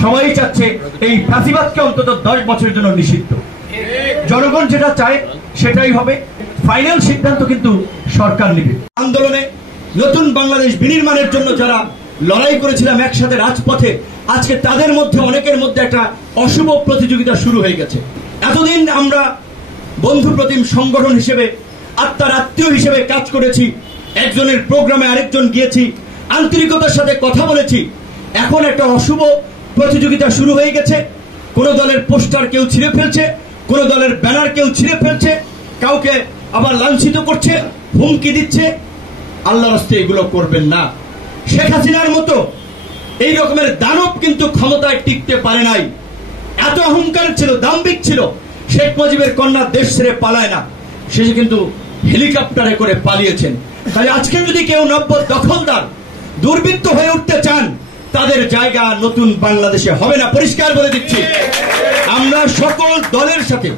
সবাই চাচ্ছে এই ফ্যাসিবাদকে অন্তত 10 বছরের জন্য নিষিদ্ধ। জনগণ যেটা চায় সেটাই হবে, ফাইনাল সিদ্ধান্ত কিন্তু সরকার নেবে। আন্দোলনে নতুন বাংলাদেশ বিনির্মাণের জন্য যারা লড়াই করেছিলাম একসাথে রাজপথে, আজকে তাদের মধ্যে অনেকের মধ্যে একটা অশুভ প্রতিযোগিতা শুরু হয়ে গেছে। এতদিন আমরা বন্ধু প্রতিম সংগঠন হিসেবে, আত্মার আত্মীয় হিসেবে কাজ করেছি, একজনের প্রোগ্রামে আরেকজন গিয়েছি, আন্তরিকতার সাথে কথা বলেছি। এখন একটা অশুভ প্রতিযোগিতা শুরু হয়ে গেছে। কোন দলের পোস্টার কেউ ছিঁড়ে ফেলছে, কোন দলের ব্যানার কেউ ছিঁড়ে ফেলছে, কাউকে আবার লাঞ্ছিত করছে, হুমকি দিচ্ছে। আল্লাহর রাস্তে এগুলো করবেন না। শেখ হাসিনার মতো এই রকমের দানব কিন্তু ক্ষমতায় টিকতে পারে নাই। এত অহংকার ছিল, দাম্ভিক ছিল। শেখ মুজিবের কন্যা দেশ ছেড়ে পালায় না, সে কিন্তু হেলিকপ্টারে করে পালিয়েছেন। তাই আজকে যদি কেউ নব্য দখলদার দুর্বৃত্ত হয়ে উঠতে চান, তাদের জায়গা নতুন বাংলাদেশে হবে না, পরিষ্কার বলে দিচ্ছি। আমরা সকল দলের সাথে,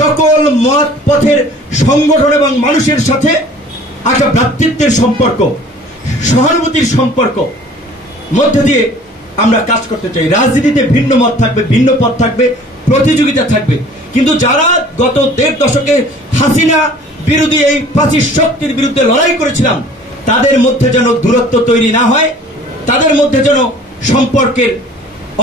সকল মত পথের সংগঠন এবং মানুষের সাথে একটা ভ্রাতৃত্বের সম্পর্ক, সহানুভূতির সম্পর্ক মধ্যে দিয়ে আমরা কাজ করতে চাই। রাজনীতিতে ভিন্ন মত থাকবে, ভিন্ন পথ থাকবে, প্রতিযোগিতা থাকবে, কিন্তু যারা গত 1.5 দশকে হাসিনা বিরোধী এই ফাসিস্ট শক্তির বিরুদ্ধে লড়াই করেছিলাম, তাদের মধ্যে যেন দূরত্ব তৈরি না হয়, তাদের মধ্যে যেন সম্পর্কের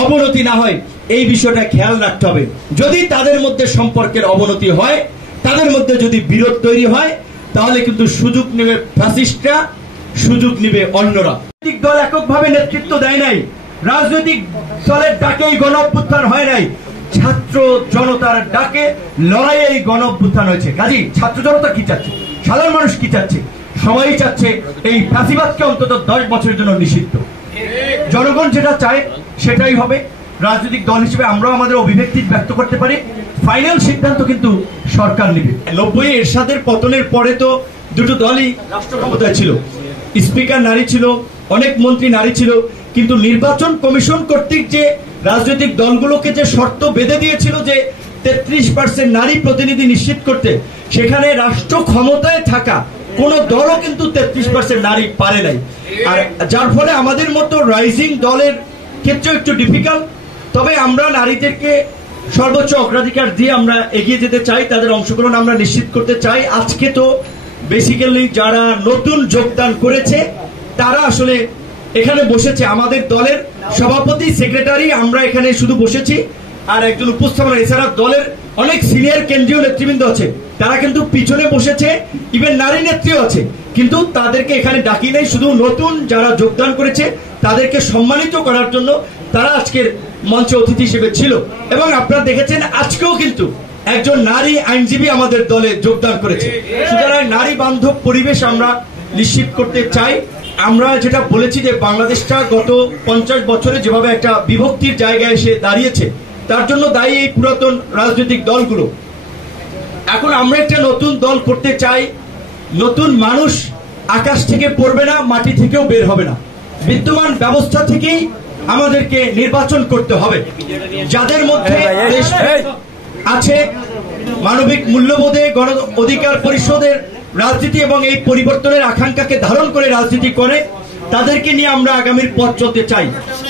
অবনতি না হয়, এই বিষয়টা খেয়াল রাখতে হবে। যদি তাদের মধ্যে সম্পর্কের অবনতি হয়, তাদের মধ্যে যদি বিরোধ তৈরি হয়, তাহলে কিন্তু সুযোগ নেবে ফ্যাসিস্টরা, সুযোগ নেবে অন্যরা। রাজনৈতিক দল এককভাবে নেতৃত্ব দেয় নাই, রাজনৈতিক দলের ডাকে এই গণ অভ্যুত্থান হয় নাই, ছাত্র জনতার ডাকে লড়াইয়ে এই গণ অভ্যুত্থান হয়েছে। কাজী ছাত্র জনতা কি চাচ্ছে, সাধারণ মানুষ কি চাচ্ছে? সবাই চাচ্ছে এই ফ্যাসিবাদকে অন্তত 10 বছরের জন্য নিষিদ্ধ। জনগণ যেটা চায় সেটাই হবে। রাজনৈতিক দল হিসেবে আমরাও আমাদের অভিব্যক্তি ব্যক্ত করতে পারি, ফাইনাল সিদ্ধান্ত কিন্তু সরকার নেবে। 90 এরশাদের পতনের পরে তো দুটো দলই রাষ্ট্র ক্ষমতায় ছিল, স্পিকার নারী ছিল, অনেক মন্ত্রী নারী ছিল, কিন্তু নির্বাচন কমিশন কর্তৃক যে রাজনৈতিক দলগুলোকে যে শর্ত বেঁধে দিয়েছিল যে 33% নারী প্রতিনিধি নিশ্চিত করতে, সেখানে রাষ্ট্র ক্ষমতায় থাকা কোন দলও কিন্তু 33% নারী পারে নাই। আর যার ফলে আমাদের মতো রাইজিং দলের ক্ষেত্রে একটু ডিফিকাল্ট। তবে আমরা নারীদেরকে সর্বোচ্চ অগ্রাধিকার দিয়ে আমরা এগিয়ে যেতে চাই, তাদের অংশগ্রহণ আমরা নিশ্চিত করতে চাই। আজকে তো বেসিক্যালি যারা নতুন যোগদান করেছে তারা আসলে এখানে বসেছে, আমাদের দলের সভাপতি, সেক্রেটারি, আমরা এখানে শুধু বসেছি আর একজন উপস্থাপনা। এছাড়া দলের অনেক সিনিয়র কেন্দ্রীয় নেতৃবৃন্দ আছে, তারা কিন্তু পিছনে বসেছে, ইভেন নারী নেত্রীও আছে, কিন্তু তাদেরকে এখানে ডাকি নাই। শুধু নতুন যারা যোগদান করেছে তাদেরকে সম্মানিত করার জন্য তারা আজকের মঞ্চে অতিথি হিসেবে ছিল। এবং আপনারা দেখেছেন আজকেও কিন্তু একজন নারী আইনজীবী আমাদের দলে যোগদান করেছে। সুতরাং নারী বান্ধব পরিবেশ আমরা নিশ্চিত করতে চাই। আমরা যেটা বলেছি যে বাংলাদেশটা গত 50 বছরে যেভাবে একটা বিভক্তির জায়গায় এসে দাঁড়িয়েছে, তার জন্য দায়ী এই পুরাতন রাজনৈতিক দলগুলো। এখন আমরা একটা নতুন দল করতে চাই। নতুন মানুষ আকাশ থেকে পড়বে না, মাটি থেকেও বের হবে না, বিদ্যমান ব্যবস্থা থেকেই আমাদেরকে নির্বাচন করতে হবে। যাদের মধ্যে আছে মানবিক মূল্যবোধে, গণ অধিকার পরিষদের রাজনীতি এবং এই পরিবর্তনের আকাঙ্ক্ষাকে ধারণ করে রাজনীতি করে, তাদেরকে নিয়ে আমরা আগামীর পথ চলতে চাই।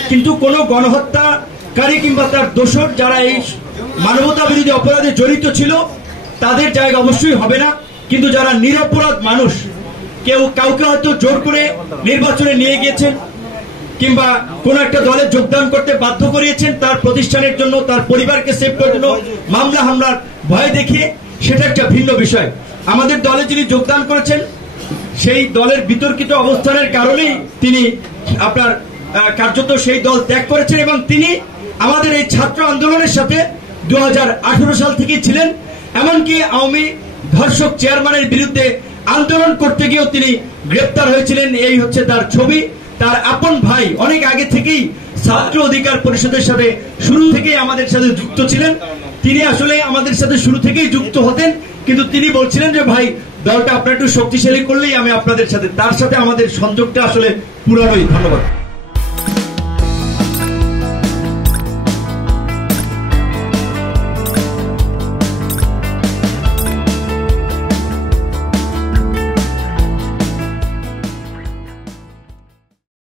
কিন্তু কোন গণহত্যাকারী কিংবা তার দোষর যারা এই মানবতা বিরোধী অপরাধে জড়িত ছিল, তাদের জায়গা অবশ্যই হবে না। কিন্তু যারা নিরপরাধ মানুষ, কেউ কাউকে হয়তো জোর করে নির্বাচনে নিয়ে গিয়েছেন কিংবা কোন একটা দলে যোগদান করতে বাধ্য করিয়েছেন, তার প্রতিষ্ঠানের জন্য, তার পরিবারকে সেভ করার জন্য মামলা হামলার ভয় দেখিয়ে, সেটা একটা ভিন্ন বিষয়। আমাদের দলে যিনি যোগদান করেছেন, সেই দলের বিতর্কিত অবস্থানের কারণেই তিনি আপনার কার্যত সেই দল ত্যাগ করেছেন এবং তিনি আমাদের এই ছাত্র আন্দোলনের সাথে 2018 সাল থেকেই ছিলেন। এমনকি আওয়ামী ধর্ষক চেয়ারম্যানের বিরুদ্ধে আন্দোলন করতে গিয়েও তিনি গ্রেপ্তার হয়েছিলেন। এই হচ্ছে তার ছবি। তার আপন ভাই অনেক আগে থেকেই ছাত্র অধিকার পরিষদের সাথে শুরু থেকেই আমাদের সাথে যুক্ত ছিলেন। তিনি আসলে আমাদের সাথে শুরু থেকেই যুক্ত হতেন, কিন্তু তিনি বলছিলেন যে ভাই দলটা আপনার একটু শক্তিশালী করলেই আমি আপনাদের সাথে, তার সাথে আমাদের সংযোগটা আসলে পুরোই। ধন্যবাদ।